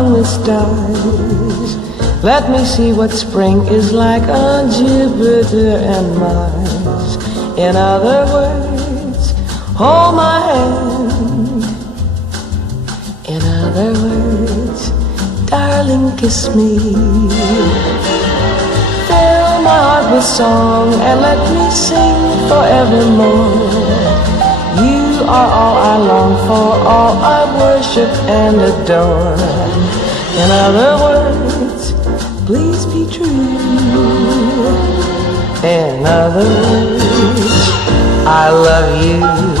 among the stars. Let me see what spring is like on Jupiter and Mars. In other words, hold my hand. In other words, darling, kiss me. Fill my heart with song and let me sing forevermore. You are all I long for, all I worship and adore. In other words, please be true. In other words, I love you.